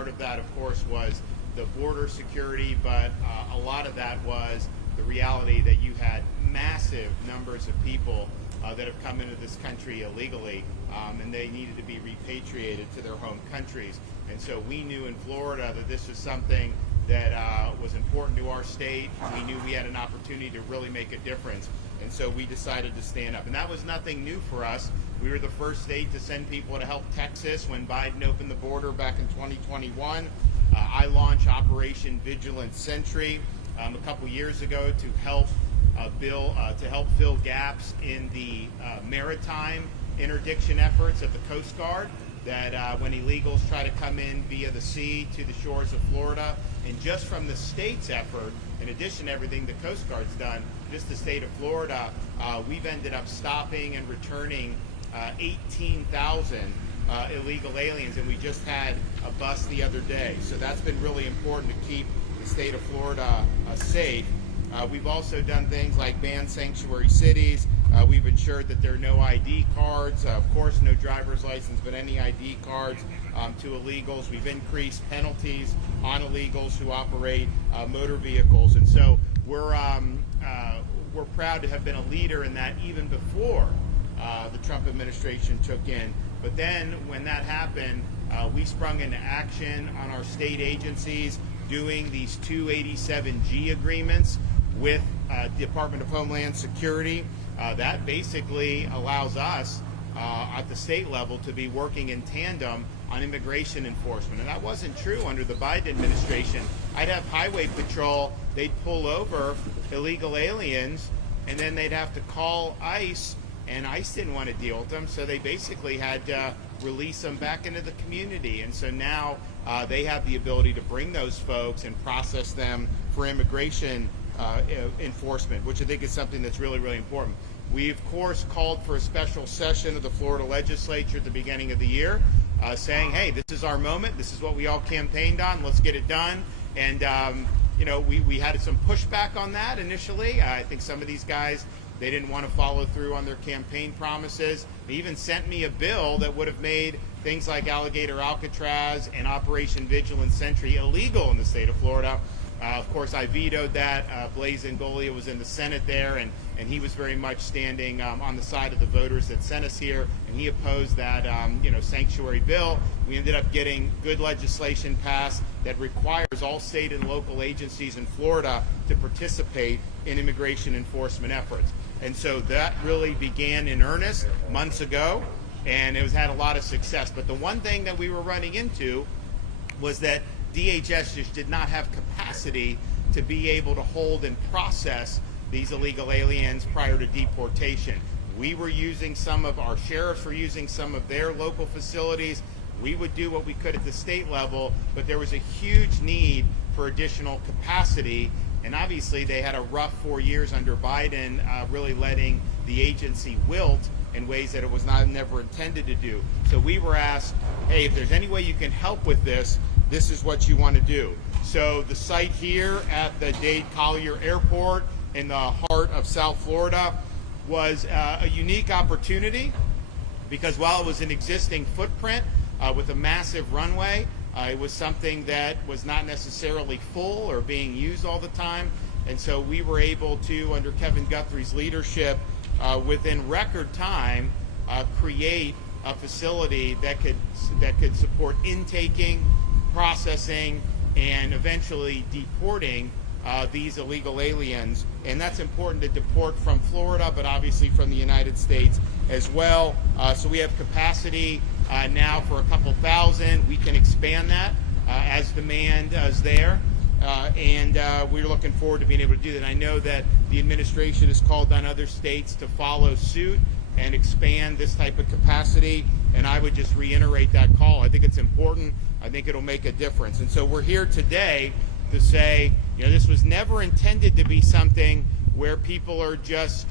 part of that, of course, was the border security, but a lot of that was the reality that you had massive numbers of people that have come into this country illegally, and they needed to be repatriated to their home countries. And so we knew in Florida that this was something that was important to our state. We knew we had an opportunity to really make a difference. And so we decided to stand up. And that was nothing new for us. We were the first state to send people to help Texas when Biden opened the border back in 2021. I launched Operation Vigilant Sentry a couple years ago to help fill gaps in the maritime interdiction efforts of the Coast Guard, that when illegals try to come in via the sea to the shores of Florida. And just from the state's effort, in addition to everything the Coast Guard's done, just the state of Florida, we've ended up stopping and returning 18,000 illegal aliens, and we just had a bust the other day. So that's been really important to keep the state of Florida safe. We've also done things like ban sanctuary cities. We've ensured that there are no ID cards, of course no driver's license, but any ID cards to illegals. We've increased penalties on illegals who operate motor vehicles. And so we're proud to have been a leader in that even before the Trump administration took in. But then when that happened, we sprung into action on our state agencies doing these 287G agreements with Department of Homeland Security. That basically allows us at the state level to be working in tandem on immigration enforcement. And that wasn't true under the Biden administration. I'd have Highway Patrol, they'd pull over illegal aliens, and then they'd have to call ICE, and ICE didn't want to deal with them, so they basically had to release them back into the community. And so now they have the ability to bring those folks and process them for immigration enforcement, which I think is something that's really, really important. We, of course, called for a special session of the Florida legislature at the beginning of the year, saying, hey, this is our moment. This is what we all campaigned on. Let's get it done. And, we had some pushback on that initially. I think some of these guys, they didn't want to follow through on their campaign promises. They even sent me a bill that would have made things like Alligator Alcatraz and Operation Vigilant Sentry illegal in the state of Florida. Of course, I vetoed that. Blaise Ingoglia was in the Senate there, and he was very much standing on the side of the voters that sent us here, and he opposed that sanctuary bill. We ended up getting good legislation passed that requires all state and local agencies in Florida to participate in immigration enforcement efforts. And so that really began in earnest months ago, and it has had a lot of success. But the one thing that we were running into was that DHS just did not have capacity to be able to hold and process these illegal aliens prior to deportation. We were using our sheriffs were using some of their local facilities. We would do what we could at the state level, but there was a huge need for additional capacity. And obviously they had a rough 4 years under Biden, really letting the agency wilt in ways that it was never intended to do. So we were asked, hey, if there's any way you can help with this, this is what you want to do. So the site here at the Dade Collier Airport in the heart of South Florida was a unique opportunity because while it was an existing footprint with a massive runway, it was something that was not necessarily full or being used all the time. And so we were able to, under Kevin Guthrie's leadership, within record time, create a facility that could support intaking, processing, and eventually deporting these illegal aliens. And that's important to deport from Florida, but obviously from the United States as well. So we have capacity now for a couple thousand. We can expand that as demand is there. And we're looking forward to being able to do that. I know that the administration has called on other states to follow suit and expand this type of capacity, and I would just reiterate that call. I think it's important. I think it'll make a difference. And so we're here today to say, this was never intended to be something where people are just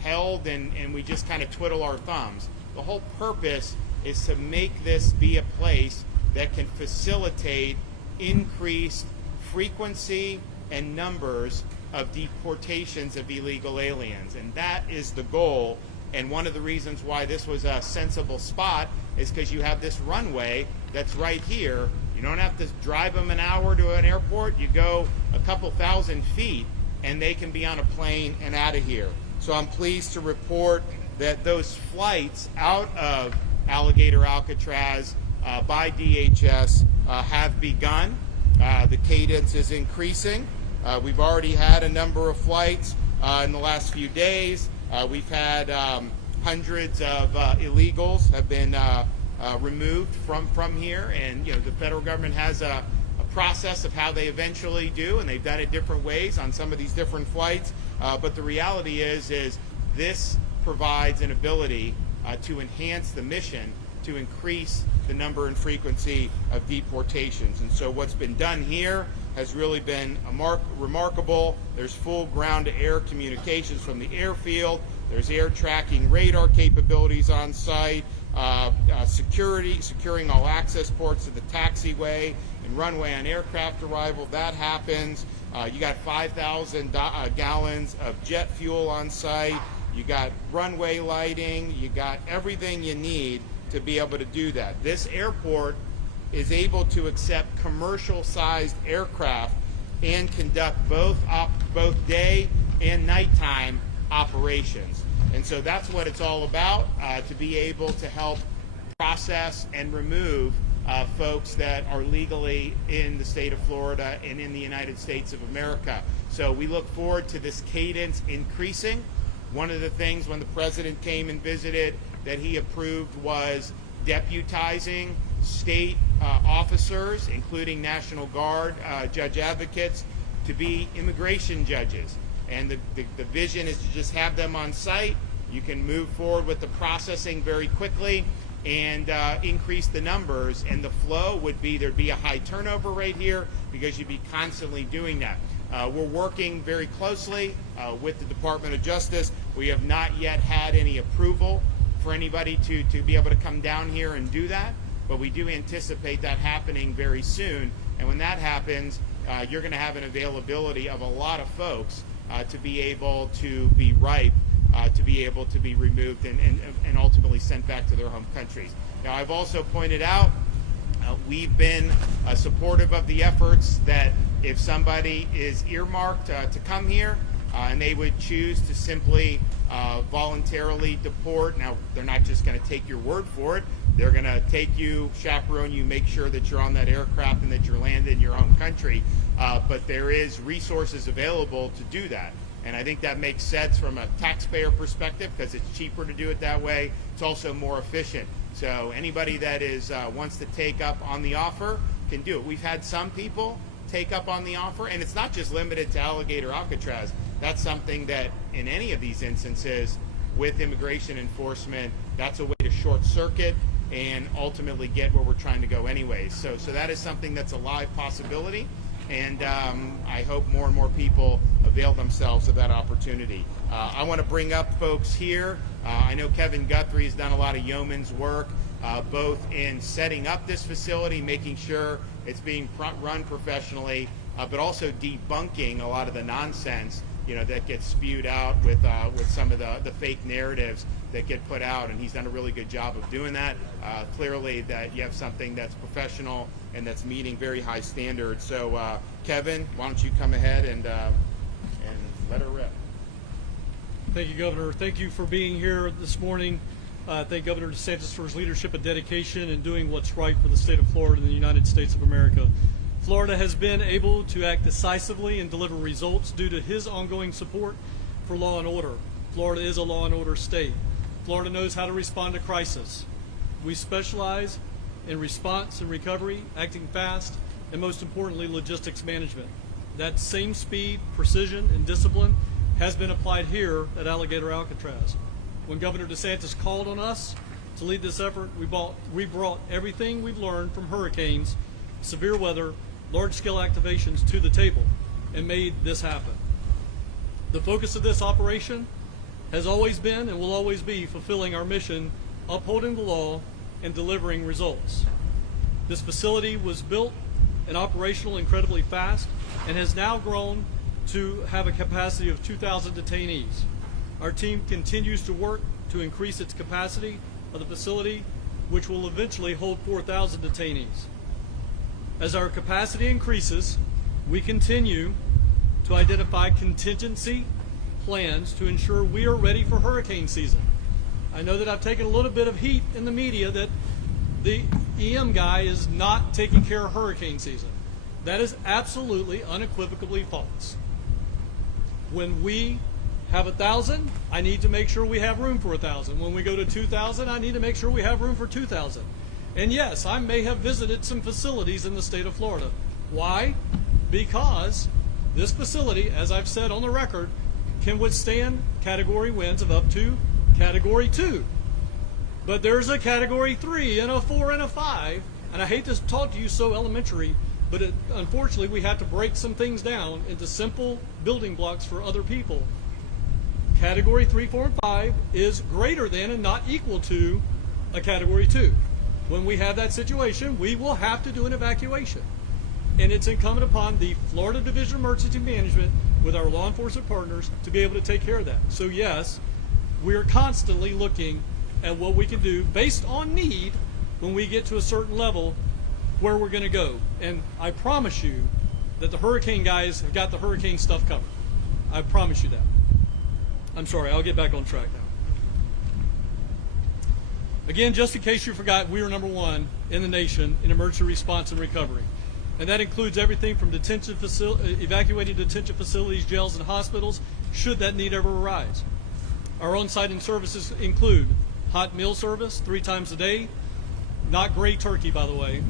held and we just kind of twiddle our thumbs. The whole purpose is to make this be a place that can facilitate increased frequency and numbers of deportations of illegal aliens. And that is the goal. And one of the reasons why this was a sensible spot is because you have this runway that's right here You don't have to drive them an hour to an airport. You go a couple thousand feet and they can be on a plane and out of here. So I'm pleased to report that those flights out of Alligator Alcatraz by DHS have begun. The cadence is increasing. We've already had a number of flights in the last few days. We've had hundreds of illegals have been removed from here, and the federal government has a process of how they eventually do, and they've done it different ways on some of these different flights. But the reality is this provides an ability to enhance the mission, to increase the number and frequency of deportations. And so what's been done here has really been remarkable. There's full ground-to-air communications from the airfield. There's air tracking radar capabilities on site, securing all access ports to the taxiway and runway on aircraft arrival. That happens. You got 5,000 gallons of jet fuel on site. You got runway lighting. You got everything you need to be able to do that. This airport is able to accept commercial-sized aircraft and conduct both day and nighttime operations. And so that's what it's all about, to be able to help process and remove folks that are legally in the state of Florida and in the United States of America. So we look forward to this cadence increasing. One of the things when the president came and visited that he approved was deputizing state officers, including National Guard judge advocates, to be immigration judges. And the vision is to just have them on site. You can move forward with the processing very quickly and increase the numbers. And the flow would be, there'd be a high turnover rate here because you'd be constantly doing that. We're working very closely with the Department of Justice. We have not yet had any approval for anybody to be able to come down here and do that, but we do anticipate that happening very soon. And when that happens, you're going to have an availability of a lot of folks to be able to be ripe, to be able to be removed and ultimately sent back to their home countries. Now, I've also pointed out we've been supportive of the efforts that if somebody is earmarked to come here and they would choose to simply voluntarily deport. Now, they're not just going to take your word for it. They're going to take you, chaperone you, make sure that you're on that aircraft and that you're landed in your own country. But there is resources available to do that. And I think that makes sense from a taxpayer perspective because it's cheaper to do it that way. It's also more efficient. So anybody that wants to take up on the offer can do it. We've had some people take up on the offer, and it's not just limited to Alligator Alcatraz. That's something that in any of these instances with immigration enforcement, that's a way to short circuit and ultimately get where we're trying to go anyways. So that is something that's a live possibility, and I hope more and more people avail themselves of that opportunity. I want to bring up folks here. I know Kevin Guthrie has done a lot of yeoman's work, both in setting up this facility, making sure it's being run professionally, but also debunking a lot of the nonsense that gets spewed out with some of the fake narratives that get put out, and he's done a really good job of doing that. Clearly that you have something that's professional and that's meeting very high standards. So Kevin, why don't you come ahead and let her rip. Thank you, Governor. Thank you for being here this morning. Thank Governor DeSantis for his leadership and dedication in doing what's right for the state of Florida and the United States of America. Florida has been able to act decisively and deliver results due to his ongoing support for law and order. Florida is a law and order state. Florida knows how to respond to crisis. We specialize in response and recovery, acting fast, and most importantly, logistics management. That same speed, precision, and discipline has been applied here at Alligator Alcatraz. When Governor DeSantis called on us to lead this effort, we brought everything we've learned from hurricanes, severe weather, large-scale activations to the table and made this happen. The focus of this operation has always been and will always be fulfilling our mission, upholding the law, and delivering results. This facility was built and operational incredibly fast and has now grown to have a capacity of 2,000 detainees. Our team continues to work to increase its capacity of the facility, which will eventually hold 4,000 detainees. As our capacity increases, we continue to identify contingency plans to ensure we are ready for hurricane season. I know that I've taken a little bit of heat in the media that the EM guy is not taking care of hurricane season. That is absolutely, unequivocally false. When we have 1,000, I need to make sure we have room for 1,000. When we go to 2,000, I need to make sure we have room for 2,000. And yes, I may have visited some facilities in the state of Florida. Why? Because this facility, as I've said on the record, can withstand category winds of up to category 2. But there's a category 3 and a 4 and a 5. And I hate to talk to you so elementary, but unfortunately we have to break some things down into simple building blocks for other people. Category 3, 4, and 5 is greater than and not equal to a category 2. When we have that situation, we will have to do an evacuation. And it's incumbent upon the Florida Division of Emergency Management with our law enforcement partners to be able to take care of that. So yes, we are constantly looking at what we can do based on need when we get to a certain level where we're going to go. And I promise you that the hurricane guys have got the hurricane stuff covered. I promise you that. I'm sorry, I'll get back on track now. Again, just in case you forgot, we are #1 in the nation in emergency response and recovery. And that includes everything from evacuating detention facilities, jails, and hospitals, should that need ever arise. Our on-site and services include hot meal service 3 times a day, not gray turkey, by the way,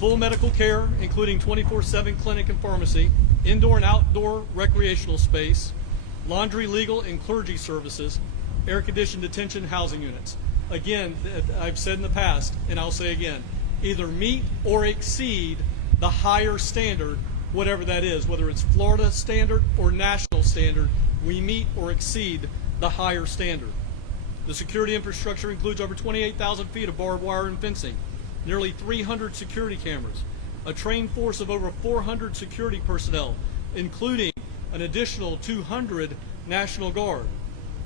full medical care, including 24/7 clinic and pharmacy, indoor and outdoor recreational space, laundry, legal, and clergy services, air-conditioned detention housing units. Again, I've said in the past, and I'll say again, either meet or exceed the higher standard, whatever that is, whether it's Florida standard or national standard, we meet or exceed the higher standard. The security infrastructure includes over 28,000 feet of barbed wire and fencing, nearly 300 security cameras, a trained force of over 400 security personnel, including an additional 200 National Guard.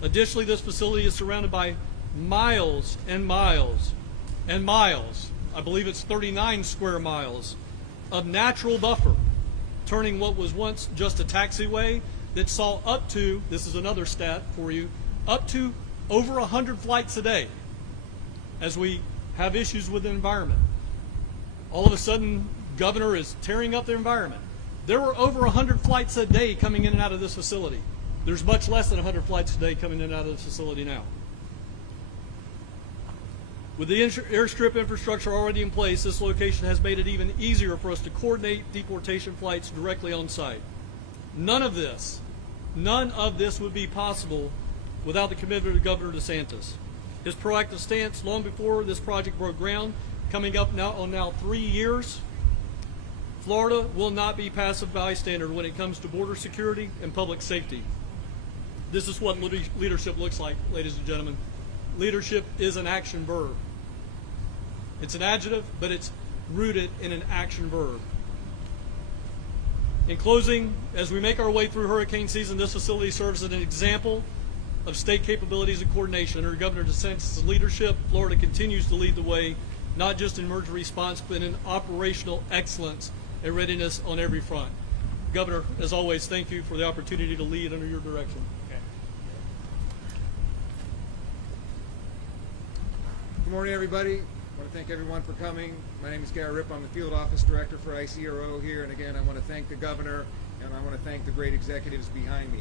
Additionally, this facility is surrounded by miles and miles and miles, I believe it's 39 square miles, of natural buffer, turning what was once just a taxiway that saw up to, this is another stat for you, up to over 100 flights a day as we have issues with the environment. All of a sudden, Governor is tearing up the environment. There were over 100 flights a day coming in and out of this facility. There's much less than 100 flights a day coming in and out of this facility now. With the airstrip infrastructure already in place, this location has made it even easier for us to coordinate deportation flights directly on site. None of this would be possible without the commitment of Governor DeSantis. His proactive stance long before this project broke ground, coming up now 3 years, Florida will not be passive bystander when it comes to border security and public safety. This is what leadership looks like, ladies and gentlemen. Leadership is an action verb. It's an adjective, but it's rooted in an action verb. In closing, as we make our way through hurricane season, this facility serves as an example of state capabilities and coordination. Under Governor DeSantis' leadership, Florida continues to lead the way, not just in emergency response, but in operational excellence and readiness on every front. Governor, as always, thank you for the opportunity to lead under your direction. Good morning, everybody. I want to thank everyone for coming. My name is Gary Ripp. I'm the Field Office Director for ICRO here. And again, I want to thank the Governor, and I want to thank the great executives behind me.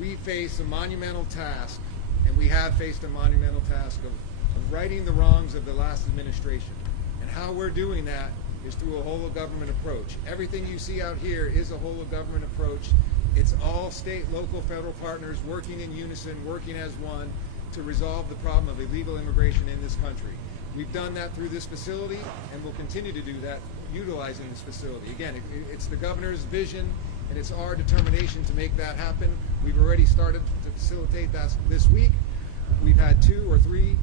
We face a monumental task, and we have faced a monumental task of righting the wrongs of the last administration. And how we're doing that is through a whole-of-government approach. Everything you see out here is a whole-of-government approach. It's all state, local, federal partners working in unison, working as one, to resolve the problem of illegal immigration in this country. We've done that through this facility, and we'll continue to do that utilizing this facility. Again, it's the governor's vision, and it's our determination to make that happen. We've already started to facilitate that this week. We've had 2 or 3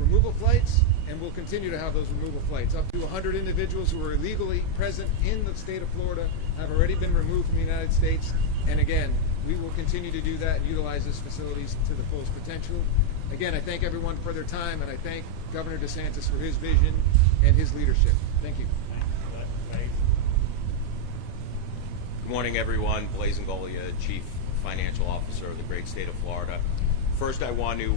removal flights, and we'll continue to have those removal flights. Up to 100 individuals who are illegally present in the state of Florida have already been removed from the United States. And again, we will continue to do that and utilize these facilities to the fullest potential. Again, I thank everyone for their time, and I thank Governor DeSantis for his vision and his leadership. Thank you. morning, everyone. Blaise Ngolia, Chief Financial Officer of the great state of Florida. First, I want to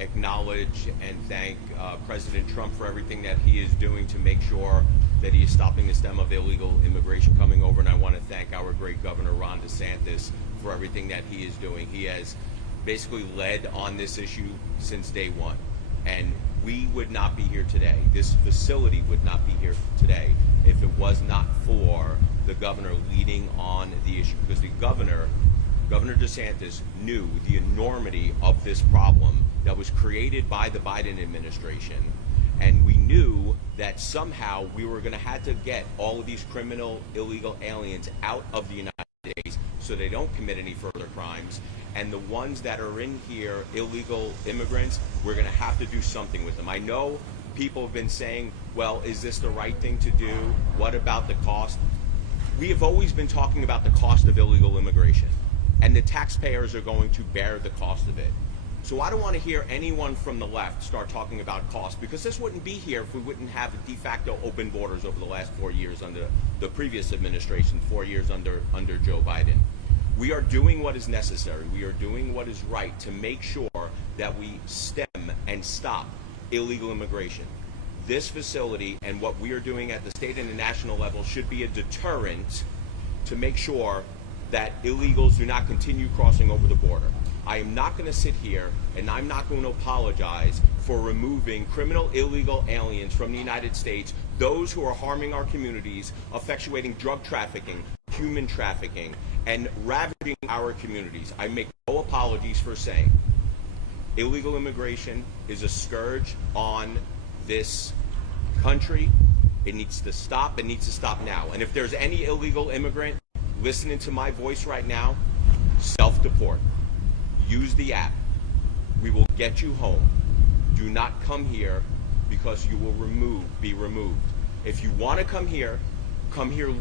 acknowledge and thank President Trump for everything that he is doing to make sure that he is stopping the stem of illegal immigration coming over. And I want to thank our great Governor Ron DeSantis for everything that he is doing. He has basically led on this issue since day one. And we would not be here today. This facility would not be here today if it was not for the governor leading on the issue, because the Governor DeSantis knew the enormity of this problem that was created by the Biden administration, and we knew that somehow we were going to have to get all of these criminal illegal aliens out of the United States so they don't commit any further crimes, and the ones that are in here, illegal immigrants, we're going to have to do something with them. I know people have been saying, well, is this the right thing to do? What about the cost? We have always been talking about the cost of illegal immigration, and the taxpayers are going to bear the cost of it. So I don't want to hear anyone from the left start talking about cost, because this wouldn't be here if we wouldn't have de facto open borders over the last 4 years under the previous administration, 4 years under Joe Biden. We are doing what is necessary. We are doing what is right to make sure that we stem and stop illegal immigration. This facility and what we are doing at the state and the national level should be a deterrent to make sure that illegals do not continue crossing over the border. I am not going to sit here and I'm not going to apologize for removing criminal illegal aliens from the United States, those who are harming our communities, effectuating drug trafficking, human trafficking, and ravaging our communities. I make no apologies for saying illegal immigration is a scourge on this country. It needs to stop. It needs to stop now. And if there's any illegal immigrant listening to my voice right now, self-deport. Use the app. We will get you home. Do not come here because you will be removed. If you want to come here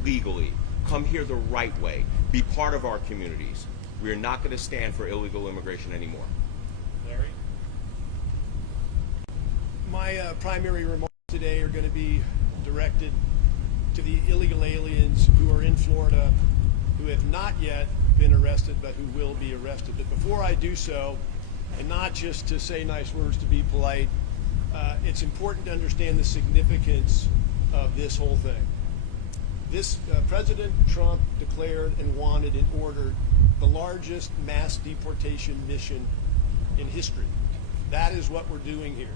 legally. Come here the right way. Be part of our communities. We are not going to stand for illegal immigration anymore. Larry? My primary remarks today are going to be directed to the illegal aliens who are in Florida who have not yet been arrested but who will be arrested. But before I do so, and not just to say nice words to be polite, it's important to understand the significance of this whole thing. President Trump declared and wanted and ordered the largest mass deportation mission in history. That is what we're doing here.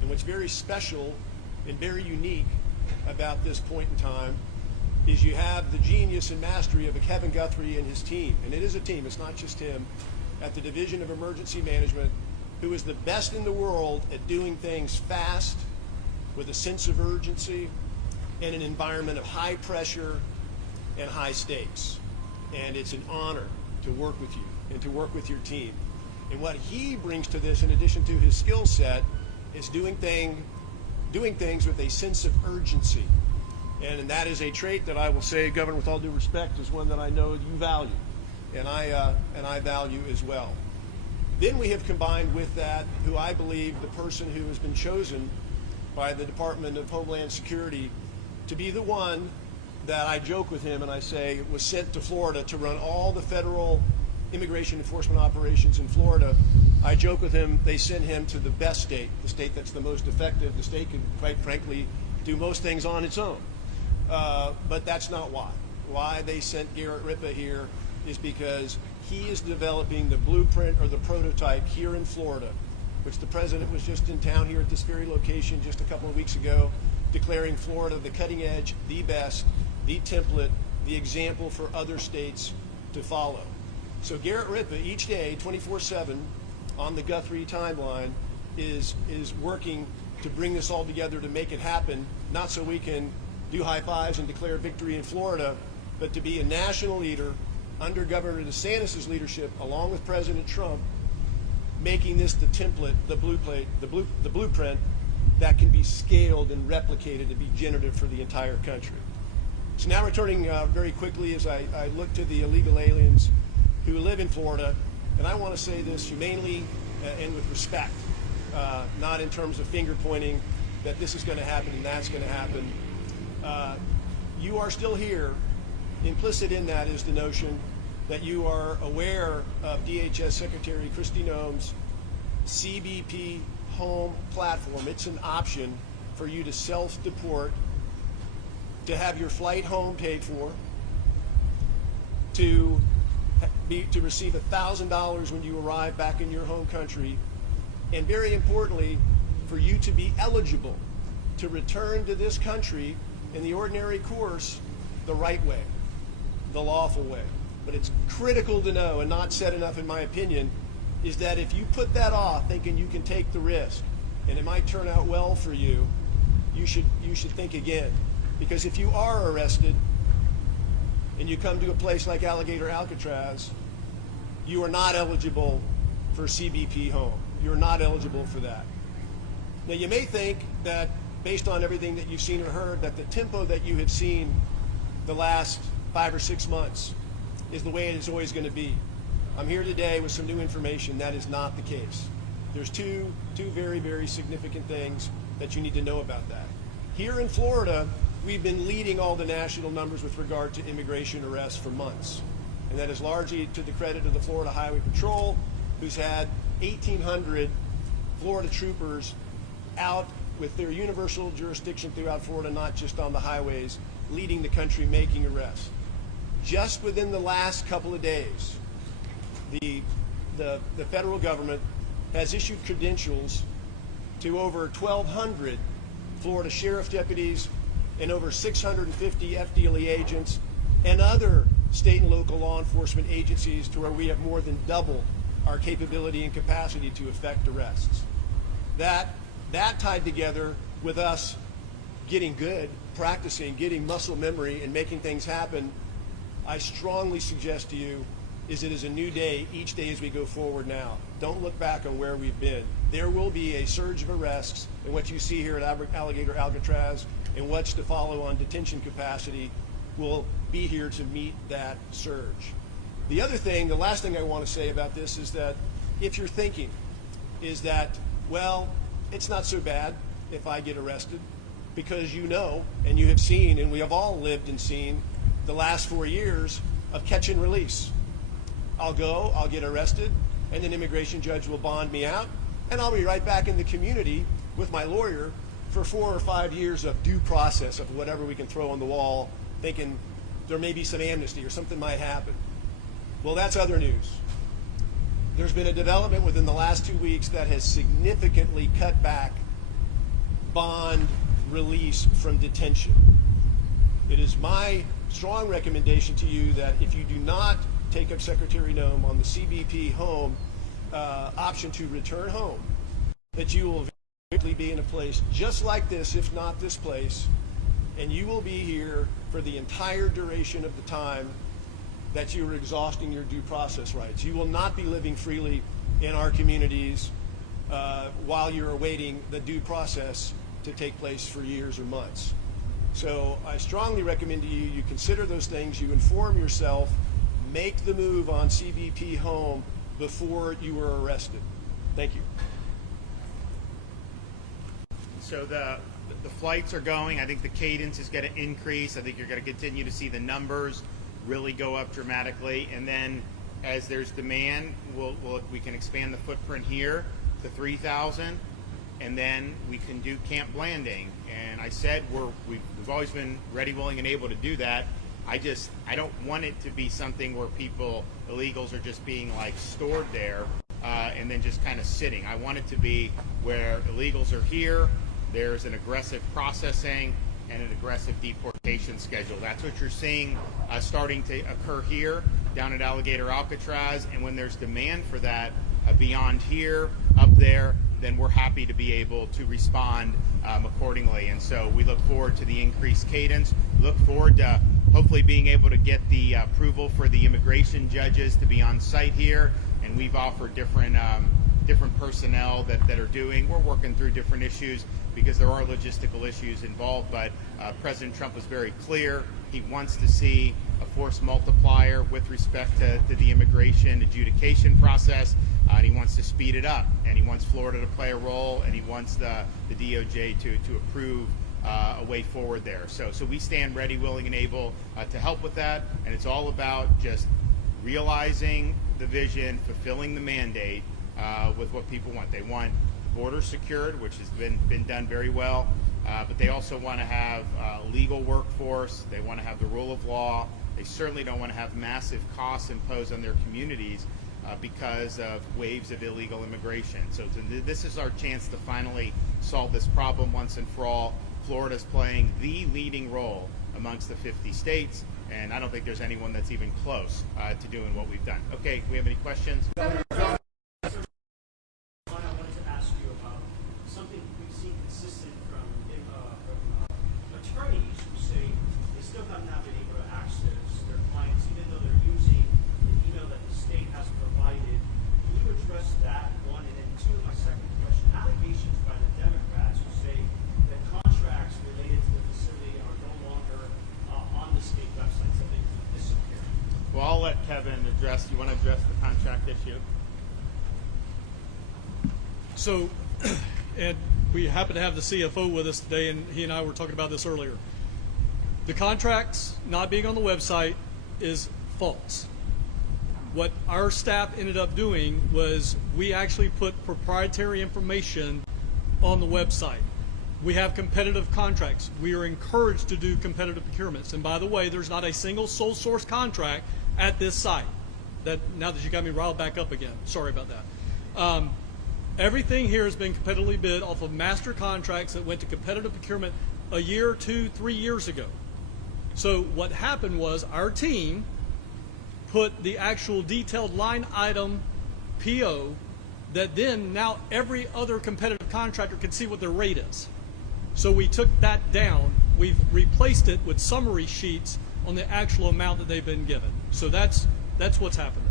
And what's very special and very unique about this point in time is you have the genius and mastery of a Kevin Guthrie and his team, and it is a team, it's not just him, at the Division of Emergency Management, who is the best in the world at doing things fast, with a sense of urgency, in an environment of high pressure and high stakes. And it's an honor to work with you and to work with your team. And what he brings to this, in addition to his skill set, is doing things with a sense of urgency. And that is a trait that I will say, Governor, with all due respect, is one that I know you value, and I value as well. Then we have combined with that, who I believe the person who has been chosen by the Department of Homeland Security to be the one that I joke with him and I say was sent to Florida to run all the federal immigration enforcement operations in Florida. I joke with him, they sent him to the best state, the state that's the most effective. The state can, quite frankly, do most things on its own. But that's not why. Why they sent Garrett Ripa here is because he is developing the blueprint or the prototype here in Florida, which the president was just in town here at this very location just a couple of weeks ago, declaring Florida the cutting edge, the best, the template, the example for other states to follow. So Garrett Ripa each day, 24/7, on the Guthrie timeline, is working to bring this all together to make it happen, not so we can do high fives and declare victory in Florida, but to be a national leader under Governor DeSantis' leadership, along with President Trump, making this the template, the blueprint that can be scaled and replicated to be generative for the entire country. So now returning very quickly as I look to the illegal aliens who live in Florida, and I want to say this humanely and with respect, not in terms of finger pointing that this is going to happen and that's going to happen. You are still here implicit in that is the notion that you are aware of DHS Secretary Kristi Noem's CBP home platform. It's an option for you to self-deport, to have your flight home paid for, to receive $1,000 when you arrive back in your home country, and very importantly, for you to be eligible to return to this country in the ordinary course the right way, the lawful way. But it's critical to know, and not said enough in my opinion, is that if you put that off thinking you can take the risk and it might turn out well for you, you should think again. Because if you are arrested and you come to a place like Alligator Alcatraz, you are not eligible for CBP home. You're not eligible for that. Now you may think that based on everything that you've seen or heard, that the tempo that you have seen the last 5 or 6 months is the way it is always going to be. I'm here today with some new information. That is not the case. There's two very, very significant things that you need to know about that. Here in Florida, we've been leading all the national numbers with regard to immigration arrests for months. And that is largely to the credit of the Florida Highway Patrol, who's had 1,800 Florida troopers out with their universal jurisdiction throughout Florida, not just on the highways, leading the country, making arrests. Just within the last couple of days, the federal government has issued credentials to over 1,200 Florida sheriff deputies and over 650 FDLE agents and other state and local law enforcement agencies, to where we have more than double our capability and capacity to effect arrests. That tied together with us getting good, practicing, getting muscle memory, and making things happen, I strongly suggest to you is it is a new day each day as we go forward now. Don't look back on where we've been. There will be a surge of arrests, and what you see here at Alligator Alcatraz and what's to follow on detention capacity will be here to meet that surge. The other thing, the last thing I want to say about this is that if you're thinking is that, well, it's not so bad if I get arrested, because you know, and you have seen, and we have all lived and seen the last 4 years of catch and release. I'll get arrested, and an immigration judge will bond me out, and I'll be right back in the community with my lawyer for 4 or 5 years of due process of whatever we can throw on the wall, thinking there may be some amnesty or something might happen. Well, that's other news. There's been a development within the last 2 weeks that has significantly cut back bond release from detention. It is my strong recommendation to you that if you do not take up Secretary Noem on the CBP home option to return home, that you will eventually be in a place just like this, if not this place, and you will be here for the entire duration of the time that you are exhausting your due process rights. You will not be living freely in our communities while you're awaiting the due process to take place for years or months. So I strongly recommend to you, you consider those things, you inform yourself, make the move on CBP home before you are arrested. Thank you. So the flights are going. I think the cadence is going to increase. I think you're going to continue to see the numbers really go up dramatically. And then as there's demand, we can expand the footprint here to 3,000, and then we can do camp landing. And I said we've always been ready, willing, and able to do that. I don't want it to be something where illegals are just being like stored there and then just kind of sitting. I want it to be where illegals are here, there's an aggressive processing and an aggressive deportation schedule. That's what you're seeing starting to occur here down at Alligator Alcatraz. And when there's demand for that beyond here, up there, then we're happy to be able to respond accordingly. And so we look forward to the increased cadence, look forward to hopefully being able to get the approval for the immigration judges to be on site here. And we've offered different personnel that are we're working through different issues because there are logistical issues involved. But President Trump was very clear. He wants to see a force multiplier with respect to the immigration adjudication process. And he wants to speed it up. And he wants Florida to play a role. And he wants the DOJ to approve a way forward there. So we stand ready, willing, and able to help with that. And it's all about just realizing the vision, fulfilling the mandate with what people want. They want borders secured, which has been done very well, but they also want to have a legal workforce. They want to have the rule of law. They certainly don't want to have massive costs imposed on their communities because of waves of illegal immigration. So this is our chance to finally solve this problem once and for all. Florida's playing the leading role amongst the 50 states, and I don't think there's anyone that's even close to doing what we've done. Okay, we have any questions? I wanted to ask you about something we've seen consistent from attorneys who say they still have not been able to access their clients, even though they're using the email that the state has provided. Can you address that, one? And then two, my second question, allegations by the Democrats who say that contracts related to the facility are no longer on the state website, so they disappear. Well, I'll let Kevin address. You want to address the contract issue? So, and we happen to have the CFO with us today, and he and I were talking about this earlier. The contracts not being on the website is false. What our staff ended up doing was we actually put proprietary information on the website. We have competitive contracts. We are encouraged to do competitive procurements. And by the way, there's not a single sole source contract at this site. Now that you got me riled back up again, sorry about that. Everything here has been competitively bid off of master contracts that went to competitive procurement a year, 2, 3 years ago. So what happened was our team put the actual detailed line item PO that then now every other competitive contractor can see what their rate is. So we took that down. We've replaced it with summary sheets on the actual amount that they've been given. So that's what's happening.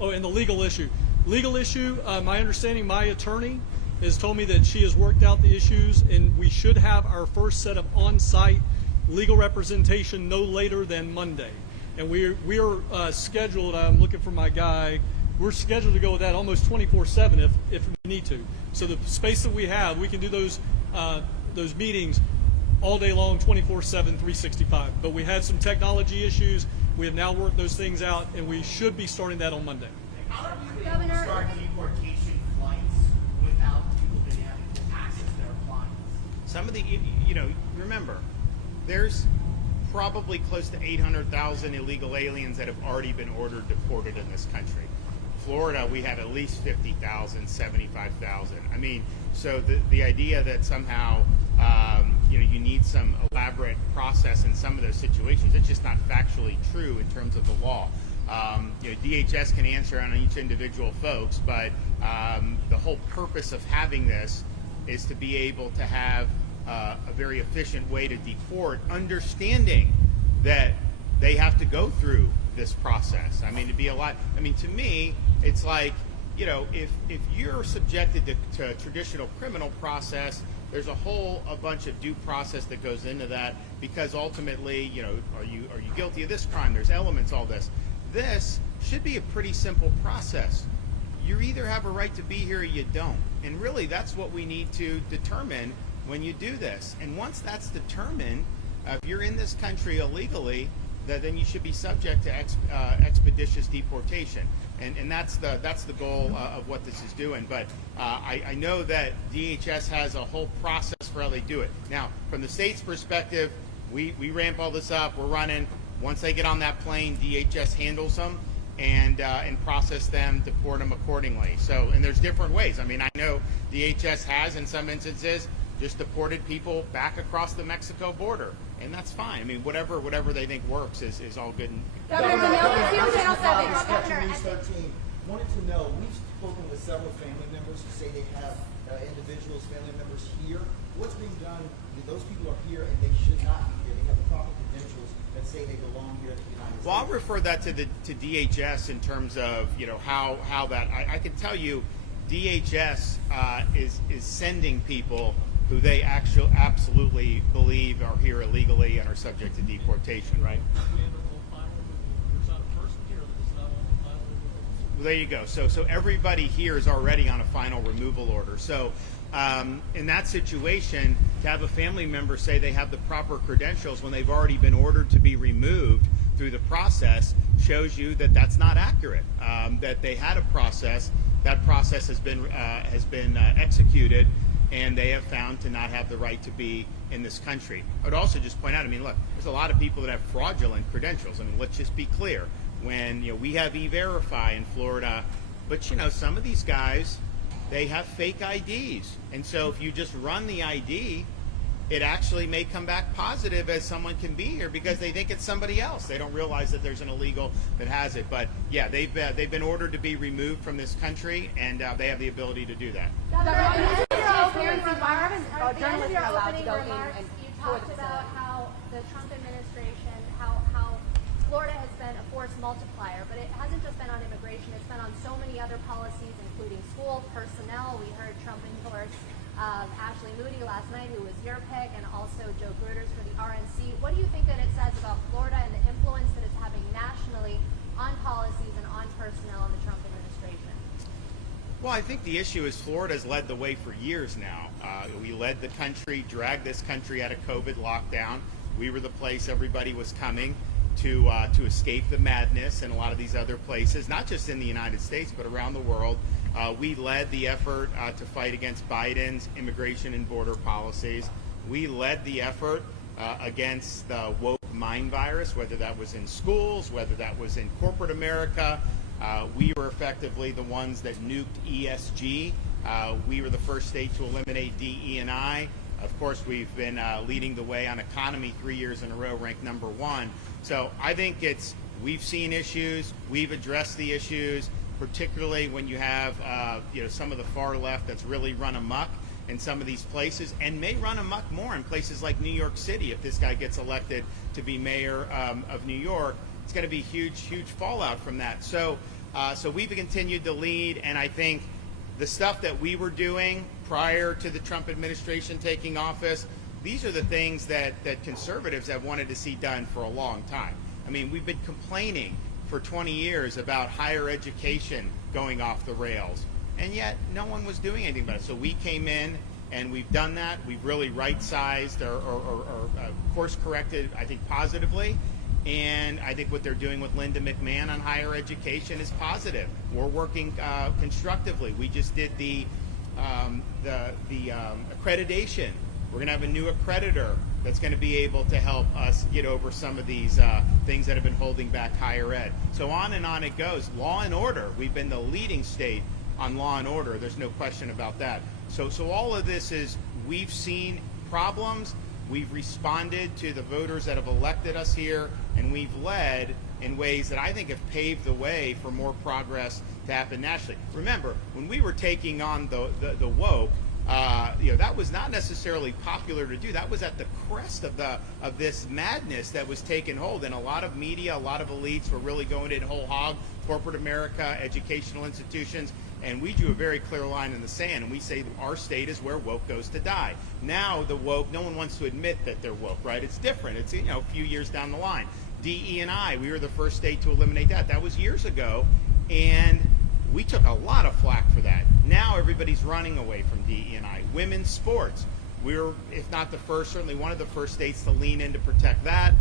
Oh, and the legal issue. Legal issue, my understanding, my attorney has told me that she has worked out the issues, and we should have our first set of on-site legal representation no later than Monday. And we are scheduled, I'm looking for my guy, we're scheduled to go with that almost 24/7 if we need to. So the space that we have, we can do those meetings all day long, 24/7, 365. But we had some technology issues. We have now worked those things out, and we should be starting that on Monday. How are you able to start deportation flights without people being able to access their clients? Some of the, remember, there's probably close to 800,000 illegal aliens that have already been ordered deported in this country. Florida, we have at least 50,000, 75,000. I mean, so the idea that somehow, you need some elaborate process in some of those situations, it's just not factually true in terms of the law. DHS can answer on each individual folks, but the whole purpose of having this is to be able to have a very efficient way to deport, understanding that they have to go through this process. I mean, to me, it's like, if you're subjected to traditional criminal process, there's a bunch of due process that goes into that, because ultimately, are you guilty of this crime? There's elements, all this. This should be a pretty simple process. You either have a right to be here or you don't. And really, that's what we need to determine when you do this. And once that's determined, if you're in this country illegally, then you should be subject to expeditious deportation. And that's the goal of what this is doing. But I know that DHS has a whole process for how they do it. Now, from the state's perspective, we ramp all this up. We're running. Once they get on that plane, DHS handles them and process them, deport them accordingly. So, and there's different ways. I mean, I know DHS has, in some instances, just deported people back across the Mexico border, and that's fine. I mean, whatever they think works is all good. Governor, Channel 7. Governor, News 13 wanted to know, we've spoken with several family members who say they have individuals, family members here. What's being done? Those people are here and they should not be here. They have the proper credentials that say they belong here in the United States. Well, I'll refer that to DHS in terms of how that. I can tell you, DHS is sending people who they absolutely believe are here illegally and are subject to deportation, right? Well, there you go. So everybody here is already on a final removal order. So in that situation, to have a family member say they have the proper credentials when they've already been ordered to be removed through the process shows you that that's not accurate. That they had a process. That process has been executed, and they have found to not have the right to be in this country. I would also just point out, I mean, look, there's a lot of people that have fraudulent credentials. I mean, let's just be clear. When we have E-Verify in Florida, but some of these guys, they have fake IDs, and so if you just run the ID, it actually may come back positive as someone can be here because they think it's somebody else. They don't realize that there's an illegal that has it. But yeah, they've been ordered to be removed from this country, and they have the ability to do that. Journalists are allowed to go in and you talked about how the Trump administration, how Florida has been a force multiplier, but it hasn't just been on immigration, it's been on so many other policies, including school, personnel. We heard Trump endorse Ashley Moody last night, who was your pick, and also Joe Gruters for the RNC. What do you think that it says about Florida and the influence that it's having nationally on policies and on personnel in the Trump administration? Well, I think the issue is Florida's led the way for years now. We led the country, dragged this country out of COVID lockdown. We were the place everybody was coming to escape the madness in a lot of these other places, not just in the United States, but around the world. We led the effort to fight against Biden's immigration and border policies. We led the effort against the woke mind virus, whether that was in schools, whether that was in corporate America. We were effectively the ones that nuked ESG. We were the first state to eliminate DE&I. Of course, we've been leading the way on economy 3 years in a row, ranked #1. So I think we've seen issues, we've addressed the issues, particularly when you have some of the far left that's really run amok in some of these places, and may run amok more in places like New York City if this guy gets elected to be mayor of New York. It's going to be huge fallout from that. So we've continued to lead, and I think the stuff that we were doing prior to the Trump administration taking office, these are the things that conservatives have wanted to see done for a long time. I mean, we've been complaining for 20 years about higher education going off the rails, and yet no one was doing anything about it. So we came in and we've done that. We've really right-sized or course-corrected, I think, positively. And I think what they're doing with Linda McMahon on higher education is positive. We're working constructively. We just did the accreditation. We're going to have a new accreditor that's going to be able to help us get over some of these things that have been holding back higher ed. So on it goes. Law and order. We've been the leading state on law and order. There's no question about that. So all of this is, we've seen problems. We've responded to the voters that have elected us here, and we've led in ways that I think have paved the way for more progress to happen nationally. Remember, when we were taking on the woke, that was not necessarily popular to do. That was at the crest of this madness that was taking hold, and a lot of media, a lot of elites were really going in whole hog. Corporate America, educational institutions. And we drew a very clear line in the sand, and we say our state is where woke goes to die. Now the woke, no one wants to admit that they're woke, right? It's different. It's a few years down the line. DE&I, we were the first state to eliminate that. That was years ago, and we took a lot of flack for that. Now everybody's running away from DE&I. Women's sports, we were, if not the first, certainly one of the first states to lean in to protect that.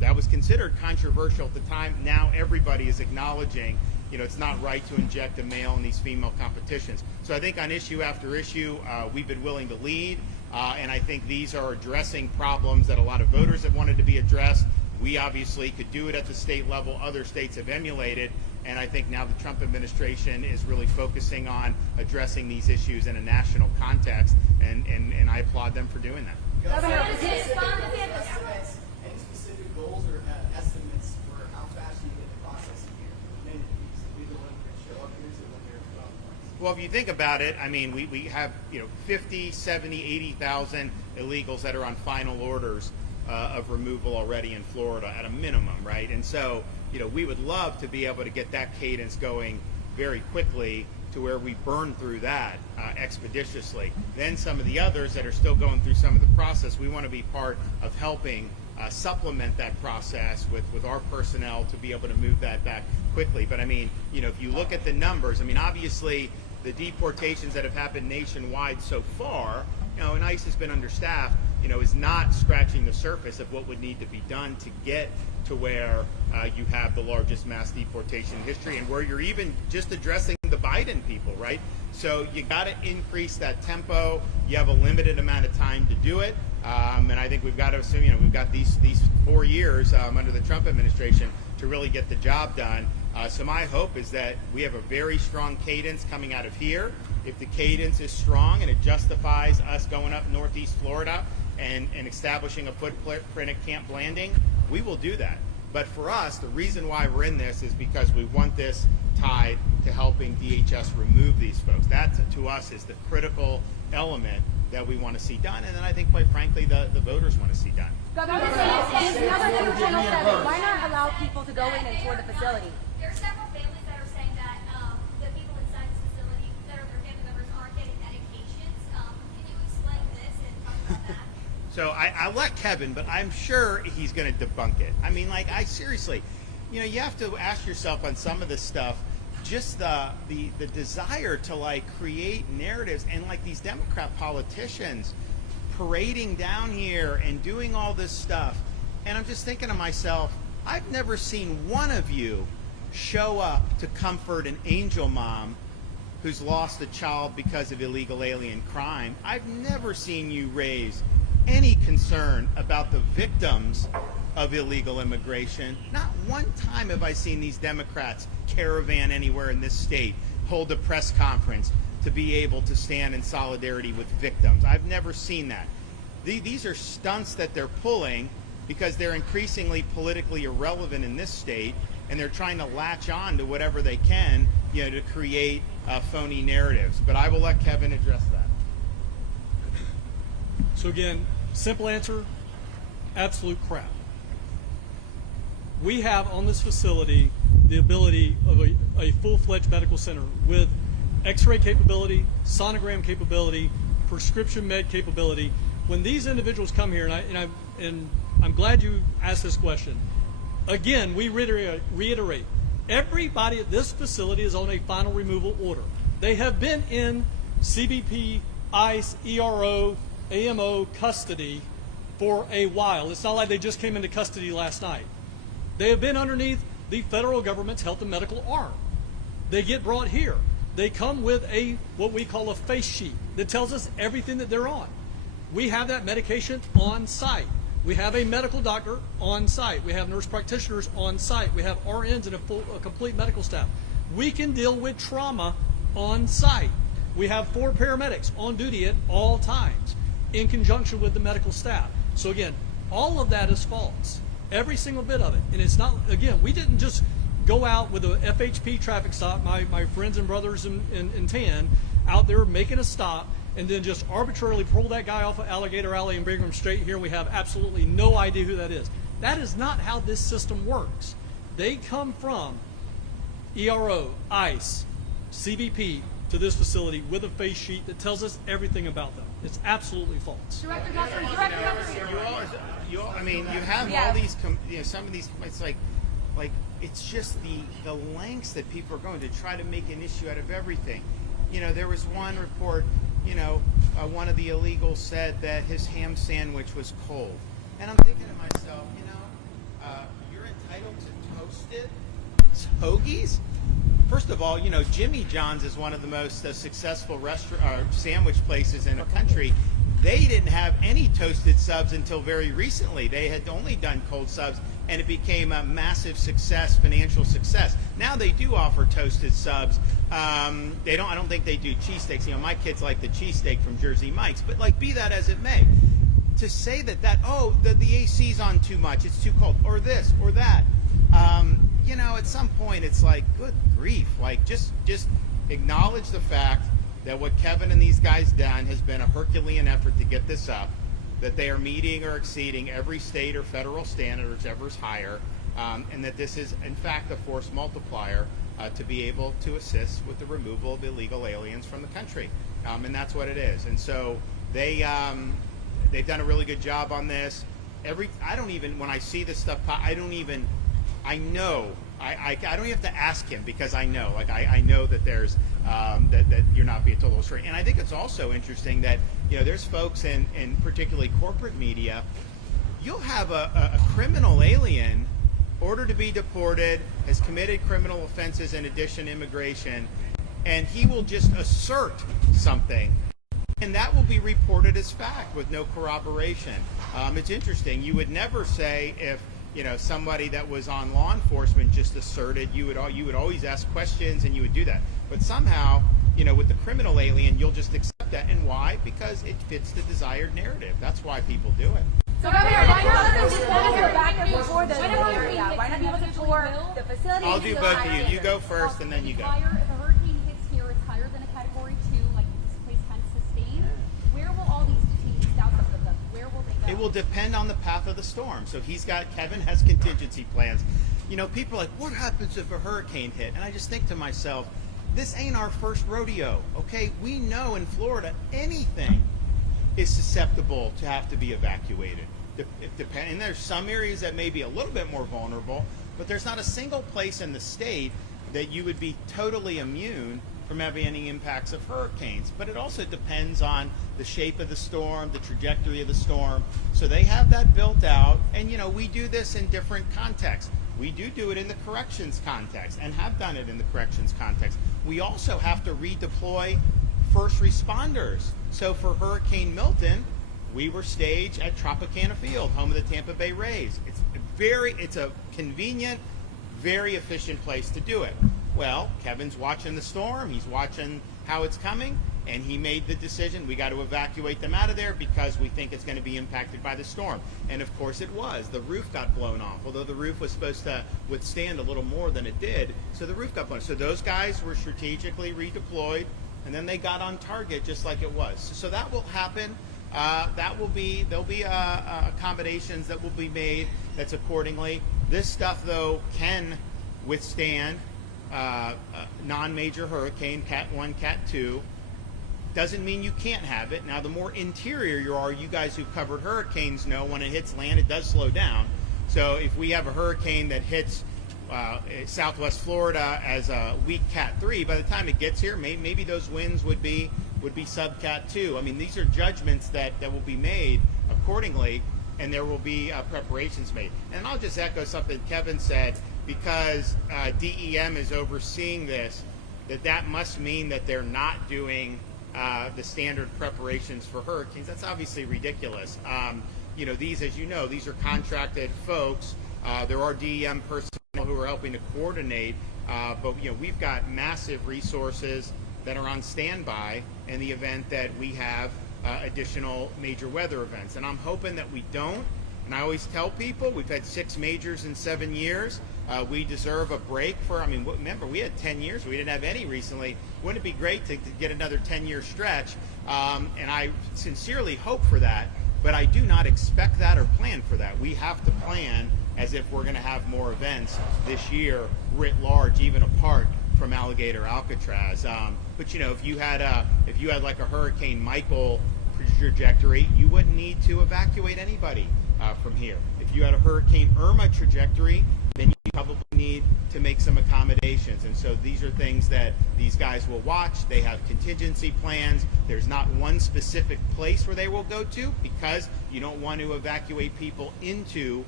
That was considered controversial at the time. Now everybody is acknowledging it's not right to inject a male in these female competitions. So I think on issue after issue, we've been willing to lead, and I think these are addressing problems that a lot of voters have wanted to be addressed. We obviously could do it at the state level. Other states have emulated, and I think now the Trump administration is really focusing on addressing these issues in a national context, and I applaud them for doing that. Governor, any specific goals or estimates for how fast you get the processing here? Well, if you think about it, I mean, we have 50, 70, 80,000 illegals that are on final orders of removal already in Florida at a minimum, right? And so, we would love to be able to get that cadence going very quickly to where we burn through that expeditiously. Then some of the others that are still going through some of the process, we want to be part of helping supplement that process with our personnel to be able to move that back quickly. But I mean, if you look at the numbers, I mean, obviously the deportations that have happened nationwide so far, and ICE has been understaffed, is not scratching the surface of what would need to be done to get to where you have the largest mass deportation in history, and where you're even just addressing the Biden people, right? So you got to increase that tempo. You have a limited amount of time to do it, and I think we've got to assume, we've got these 4 years under the Trump administration to really get the job done. So my hope is that we have a very strong cadence coming out of here. If the cadence is strong and it justifies us going up Northeast Florida and establishing a footprint at Camp Blanding, we will do that. But for us, the reason why we're in this is because we want this tied to helping DHS remove these folks. That, to us, is the critical element that we want to see done, and then I think, quite frankly, the voters want to see done. Governor DeSantis, now that you're Channel 7, why not allow people to go in and tour the facility? There are several families that are saying that the people inside this facility that are their family members aren't getting medications. Can you explain this and talk about that? So I let Kevin, but I'm sure he's going to debunk it. I mean, I seriously, you have to ask yourself on some of this stuff, just the desire to create narratives, and these Democrat politicians parading down here and doing all this stuff. And I'm just thinking to myself, I've never seen one of you show up to comfort an angel mom who's lost a child because of illegal alien crime. I've never seen you raise any concern about the victims of illegal immigration. Not one time have I seen these Democrats caravan anywhere in this state, hold a press conference to be able to stand in solidarity with victims. I've never seen that. These are stunts that they're pulling because they're increasingly politically irrelevant in this state, and they're trying to latch on to whatever they can, to create phony narratives. But I will let Kevin address that. So again, simple answer, absolute crap. We have on this facility the ability of a full-fledged medical center with x-ray capability, sonogram capability, prescription med capability. When these individuals come here, and I'm glad you asked this question, again, we reiterate, everybody at this facility is on a final removal order. They have been in CBP, ICE, ERO, AMO custody for a while. It's not like they just came into custody last night. They have been underneath the federal government's health and medical arm. They get brought here. They come with what we call a face sheet that tells us everything that they're on. We have that medication on site. We have a medical doctor on site. We have nurse practitioners on site. We have RNs and a complete medical staff. We can deal with trauma on site. We have 4 paramedics on duty at all times in conjunction with the medical staff. So again, all of that is false. Every single bit of it. And it's not, again, we didn't just go out with a FHP traffic stop, my friends and brothers in tan, out there making a stop, and then just arbitrarily pull that guy off of Alligator Alley and bring him straight here. We have absolutely no idea who that is. That is not how this system works. They come from ERO, ICE, CBP to this facility with a face sheet that tells us everything about them. It's absolutely false. Director Guthrie, You have all these, some of these, it's like it's just the lengths that people are going to try to make an issue out of everything. There was one report, one of the illegals said that his ham sandwich was cold. And I'm thinking to myself, you're entitled to toast it? It's hoagies? First of all, Jimmy John's is one of the most successful sandwich places in the country. They didn't have any toasted subs until very recently. They had only done cold subs, and it became a massive success, financial success. Now they do offer toasted subs. I don't think they do cheesesteaks. My kids like the cheesesteak from Jersey Mike's, but be that as it may, to say that the AC's on too much, it's too cold, or this or that. At some point it's like, good grief, just acknowledge the fact that what Kevin and these guys done has been a Herculean effort to get this up, that they are meeting or exceeding every state or federal standard, whichever's higher, and that this is in fact a force multiplier to be able to assist with the removal of illegal aliens from the country, and that's what it is. And so they've done a really good job on this. When I see this stuff, I know I don't even have to ask him because I know. Like I know that there's that you're not being told the whole story. And I think it's also interesting that there's folks in particularly corporate media. You'll have a criminal alien ordered to be deported, has committed criminal offenses in addition to immigration, and he will just assert something, and that will be reported as fact with no corroboration. It's interesting. You would never say if somebody that was on law enforcement just asserted. You would always ask questions, and you would do that. But somehow, with the criminal alien, you'll just accept that. And why? Because it fits the desired narrative. That's why people do it. So Governor, why not go back before the area? Why not be able to tour the facility? I'll do both of you. You go first, and then you go. If a hurricane hits here, it's higher than a Category 2, like this place can sustain. Where will all these detainees, thousands of them, where will they go? It will depend on the path of the storm. So Kevin has contingency plans. People are like, what happens if a hurricane hit? And I just think to myself, this ain't our first rodeo, okay? We know in Florida anything is susceptible to have to be evacuated. And there's some areas that may be a little bit more vulnerable, but there's not a single place in the state that you would be totally immune from having any impacts of hurricanes. But it also depends on the shape of the storm, the trajectory of the storm. So they have that built out, and we do this in different contexts. We do it in the corrections context and have done it in the corrections context. We also have to redeploy first responders. So for Hurricane Milton, we were staged at Tropicana Field, home of the Tampa Bay Rays. It's a convenient, very efficient place to do it. Well, Kevin's watching the storm, he's watching how it's coming, and he made the decision we got to evacuate them out of there because we think it's going to be impacted by the storm. And of course it was. The roof got blown off, although the roof was supposed to withstand a little more than it did, so the roof got blown. So those guys were strategically redeployed, and then they got on target just like it was. So that will happen. There'll be accommodations that will be made that's accordingly. This stuff, though, can withstand non-major hurricane, Cat 1, Cat 2. Doesn't mean you can't have it. Now, the more interior you are, you guys who've covered hurricanes know when it hits land, it does slow down. So if we have a hurricane that hits Southwest Florida as a weak Cat 3, by the time it gets here, maybe those winds would be sub Cat 2. I mean, these are judgments that will be made accordingly, and there will be preparations made. And I'll just echo something Kevin said, because DEM is overseeing this, that must mean that they're not doing the standard preparations for hurricanes. That's obviously ridiculous. These, as you know, these are contracted folks. There are DEM personnel who are helping to coordinate, but we've got massive resources that are on standby in the event that we have additional major weather events. And I'm hoping that we don't. And I always tell people we've had 6 majors in 7 years. We deserve a break remember, we had 10 years. We didn't have any recently. Wouldn't it be great to get another 10-year stretch? And I sincerely hope for that, but I do not expect that or plan for that. We have to plan as if we're going to have more events this year, writ large, even apart from Alligator Alcatraz. But if you had like a Hurricane Michael trajectory, you wouldn't need to evacuate anybody from here. If you had a Hurricane Irma trajectory, then you probably need to make some accommodations. And so these are things that these guys will watch. They have contingency plans. There's not one specific place where they will go to because you don't want to evacuate people into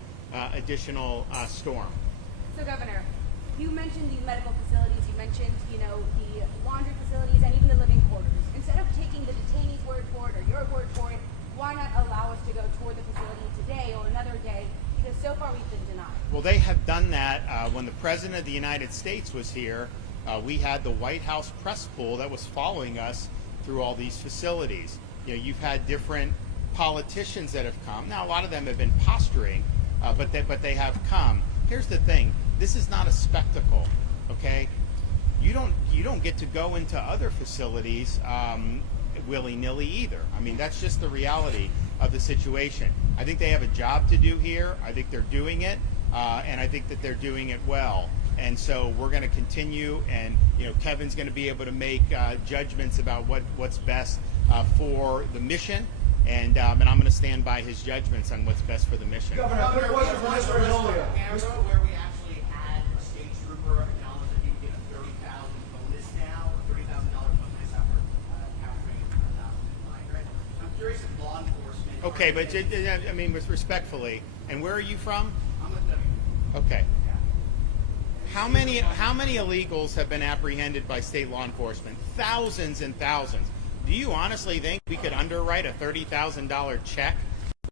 additional storm. So Governor, you mentioned the medical facilities, you mentioned, the laundry facilities and even the living quarters. Instead of taking the detainees' word for it or your word for it, why not allow us to go tour the facility today or another day? Because so far we've been denied. Well, they have done that. When the President of the United States was here, we had the White House press pool that was following us through all these facilities. You've had different politicians that have come. Now, a lot of them have been posturing, but they have come. Here's the thing. This is not a spectacle, okay? You don't get to go into other facilities willy-nilly either. I mean, that's just the reality of the situation. I think they have a job to do here. I think they're doing it, and I think that they're doing it well. And so we're going to continue, and Kevin's going to be able to make judgments about what's best for the mission, and I'm going to stand by his judgments on what's best for the mission. Governor, quick question for Mr. Nolia. Where we actually had a staged Okay, but I mean, respectfully, and where are you from? I'm with them. Okay. How many illegals have been apprehended by state law enforcement? Thousands and thousands. Do you honestly think we could underwrite a $30,000 check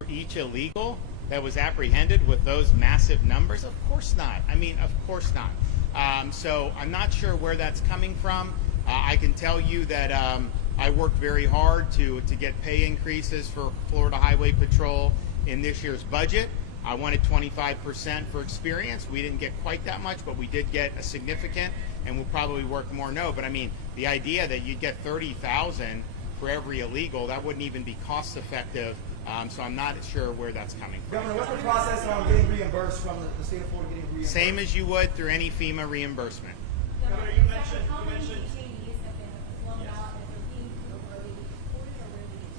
for each illegal that was apprehended with those massive numbers? Of course not. I mean, of course not. So I'm not sure where that's coming from. I can tell you that I worked very hard to get pay increases for Florida Highway Patrol in this year's budget. I wanted 25% for experience. We didn't get quite that much, but we did get a significant, and we'll probably work more. No, but I mean, the idea that you'd get 30,000 for every illegal, that wouldn't even be cost effective. So I'm not sure where that's coming from. Governor, what's the process on getting reimbursed from the state of Florida getting reimbursed? Same as you would through any FEMA reimbursement. Governor, you mentioned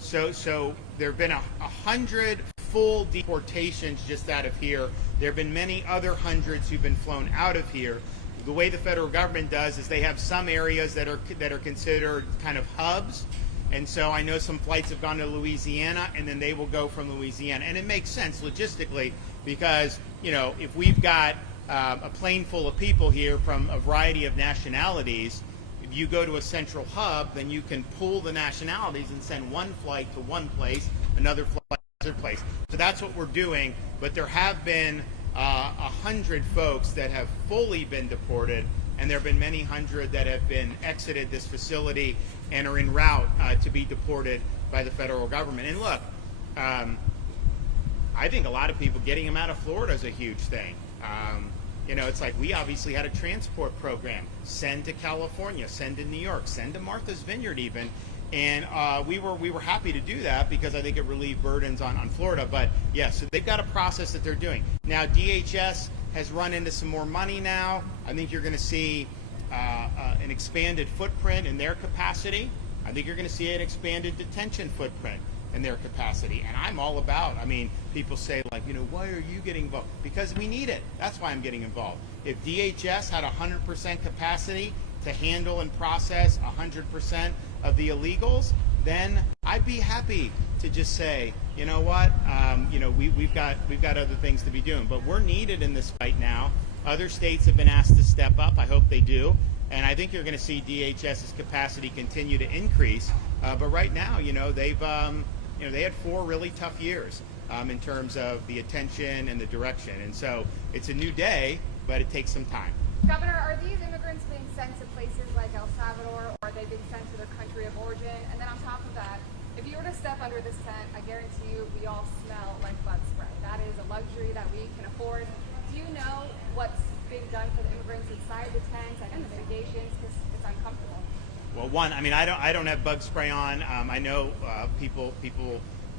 So there have been 100 full deportations just out of here. There have been many other hundreds who've been flown out of here. The way the federal government does is they have some areas that are considered kind of hubs. And so I know some flights have gone to Louisiana, and then they will go from Louisiana. And it makes sense logistically because, you know, if we've got a plane full of people here from a variety of nationalities, if you go to a central hub, then you can pool the nationalities and send one flight to one place, another flight to another place. So that's what we're doing. But there have been 100 folks that have fully been deported, and there have been many hundred that have been exited this facility and are en route to be deported by the federal government. And look, I think a lot of people getting them out of Florida is a huge thing. You know, it's like we obviously had a transport program, send to California, send to New York, send to Martha's Vineyard even. And we were happy to do that because I think it relieved burdens on Florida. But yeah, so they've got a process that they're doing. Now DHS has run into some more money now. I think you're going to see an expanded footprint in their capacity. I think you're going to see an expanded detention footprint in their capacity. And I'm all about, I mean, people say like, you know, why are you getting involved? Because we need it. That's why I'm getting involved. If DHS had 100% capacity to handle and process 100% of the illegals, then I'd be happy to just say, you know what, you know, we've got other things to be doing. But we're needed in this fight now. Other states have been asked to step up. I hope they do. And I think you're going to see DHS's capacity continue to increase. But right now, you know, they've, you know, they had 4 really tough years in terms of the attention and the direction. And so it's a new day, but it takes some time. Governor, are these immigrants being sent to places like El Salvador, or are they being sent to their country of origin? And then on top of that, if you were to step under this tent, I guarantee you we all smell like bug spray. That is a luxury that we can afford. Do you know what's being done for the immigrants inside the tents and the mitigations? Because it's uncomfortable. Well, one, I mean, I don't have bug spray on. I know people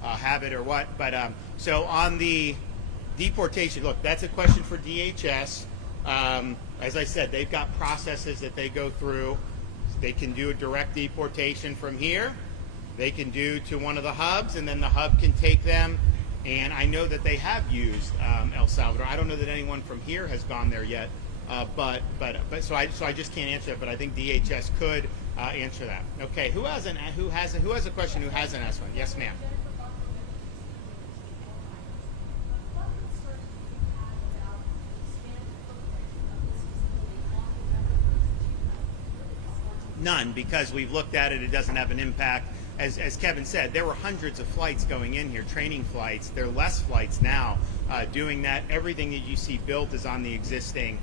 have it or what, but so on the deportation, look, that's a question for DHS. As I said, they've got processes that they go through. They can do a direct deportation from here. They can do to one of the hubs, and then the hub can take them. And I know that they have used El Salvador. I don't know that anyone from here has gone there yet, but so I just can't answer that. But I think DHS could answer that. Okay, who has a question? Who hasn't asked one? Yes, ma'am. None, because we've looked at it. It doesn't have an impact. As Kevin said, there were hundreds of flights going in here, training flights. There are less flights now doing that. Everything that you see built is on the existing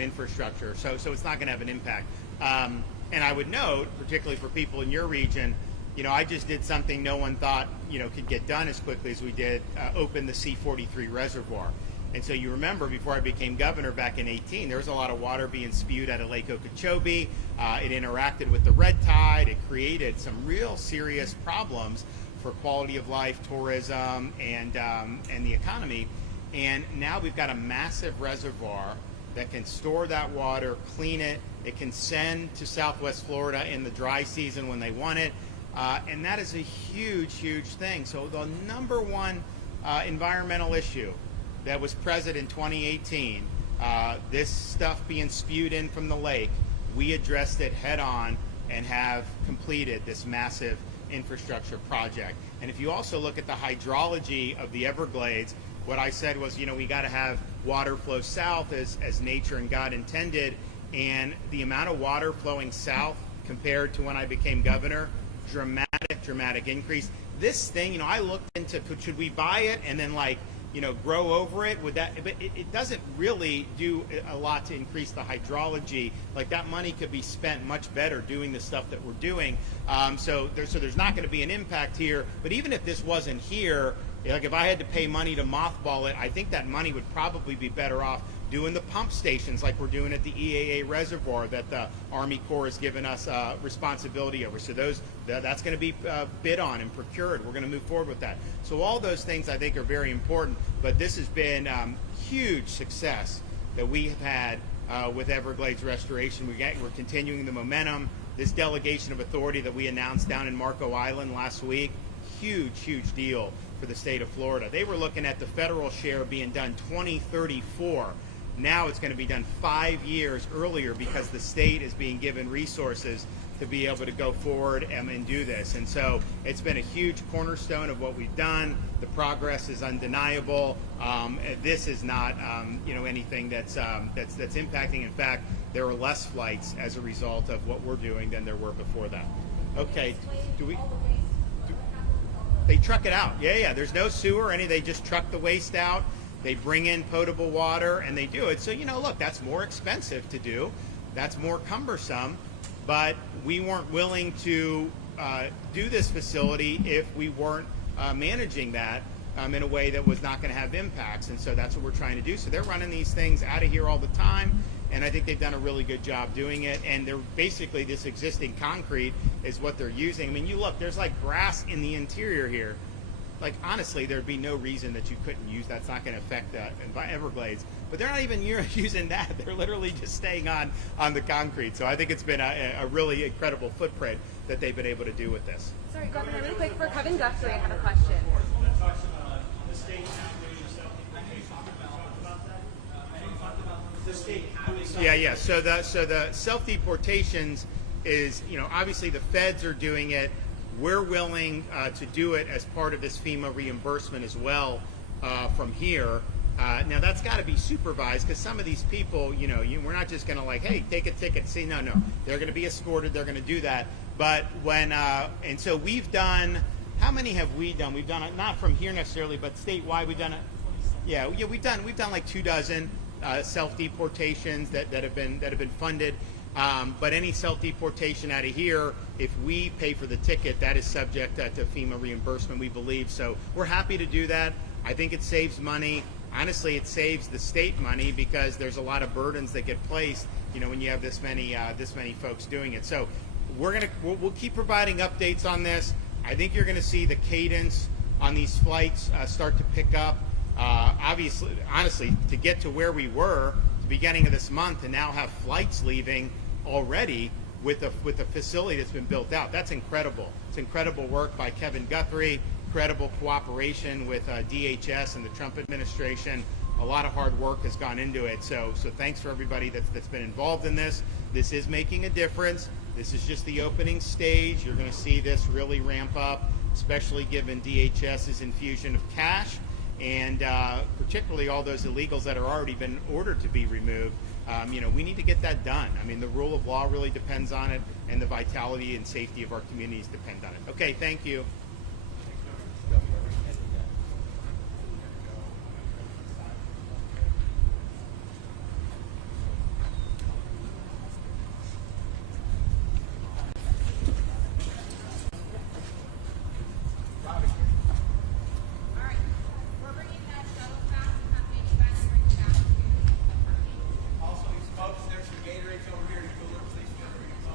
infrastructure, so it's not going to have an impact. And I would note, particularly for people in your region, you know, I just did something no one thought, you know, could get done as quickly as we did, open the C-43 reservoir. And so you remember before I became governor back in 2018, there was a lot of water being spewed out of Lake Okeechobee. It interacted with the red tide. It created some real serious problems for quality of life, tourism, and the economy. And now we've got a massive reservoir that can store that water, clean it. It can send to Southwest Florida in the dry season when they want it. And that is a huge, huge thing. So the number one environmental issue that was present in 2018, this stuff being spewed in from the lake, we addressed it head on and have completed this massive infrastructure project. And if you also look at the hydrology of the Everglades, what I said was, we got to have water flow south as nature and God intended. And the amount of water flowing south compared to when I became governor, dramatic increase. This thing, I looked into, should we buy it and then grow over it? Would that? But it doesn't really do a lot to increase the hydrology. Like, that money could be spent much better doing the stuff that we're doing. So there's not going to be an impact here. But even if this wasn't here, like if I had to pay money to mothball it, I think that money would probably be better off doing the pump stations like we're doing at the EAA reservoir that the Army Corps has given us responsibility over. So that's going to be bid on and procured. We're going to move forward with that. So all those things I think are very important. But this has been huge success that we have had with Everglades restoration. We're continuing the momentum. This delegation of authority that we announced down in Marco Island last week, huge deal for the state of Florida. They were looking at the federal share being done 2034. Now it's going to be done 5 years earlier because the state is being given resources to be able to go forward and do this. And so it's been a huge cornerstone of what we've done. The progress is undeniable. This is not anything that's impacting. In fact, there are less flights as a result of what we're doing than there were before that. Okay, they truck it out. Yeah. There's no sewer or any. They just truck the waste out. They bring in potable water and they do it. So, look, that's more expensive to do. That's more cumbersome. But we weren't willing to do this facility if we weren't managing that in a way that was not going to have impacts. And so that's what we're trying to do. So they're running these things out of here all the time. And I think they've done a really good job doing it. And they're basically, this existing concrete is what they're using. I mean, you look, there's like grass in the interior here. Like, honestly, there'd be no reason that you couldn't use that's not going to affect the Everglades. But they're not even using that. They're literally just staying on the concrete. So I think it's been a really incredible footprint that they've been able to do with this. Sorry, Governor, really quick, for Kevin Guthrie, I have a question. Yeah. So the self-deportations is, obviously the feds are doing it. We're willing to do it as part of this FEMA reimbursement as well from here. Now that's got to be supervised because some of these people, we're not just going to hey, take a ticket. See, no, they're going to be escorted. They're going to do that. But when and so we've done. How many have we done? We've done it not from here necessarily, but statewide. We've done it. Yeah. We've done like 24 self-deportations that have been funded. But any self-deportation out of here, if we pay for the ticket, that is subject to FEMA reimbursement, we believe. So we're happy to do that. I think it saves money. Honestly, it saves the state money because there's a lot of burdens that get placed, when you have this many folks doing it. So we'll keep providing updates on this. I think you're going to see the cadence on these flights start to pick up. Obviously, honestly, to get to where we were at the beginning of this month and now have flights leaving already with a facility that's been built out. That's incredible. It's incredible work by Kevin Guthrie, incredible cooperation with DHS and the Trump administration. A lot of hard work has gone into it. So thanks for everybody that's been involved in this. This is making a difference. This is just the opening stage. You're going to see this really ramp up, especially given DHS's infusion of cash and particularly all those illegals that are already been ordered to be removed. We need to get that done. I mean, the rule of law really depends on it, and the vitality and safety of our communities depend on it. Okay, thank you.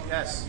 Yes.